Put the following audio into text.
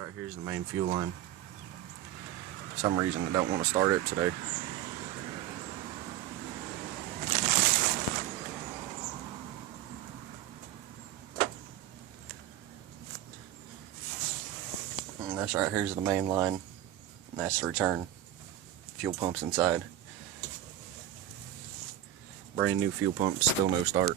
Right here's the main fuel line. For some reason I don't want to start it today. And that's right here's the main line. And that's the return. Fuel pump's inside. Brand new fuel pump, still no start.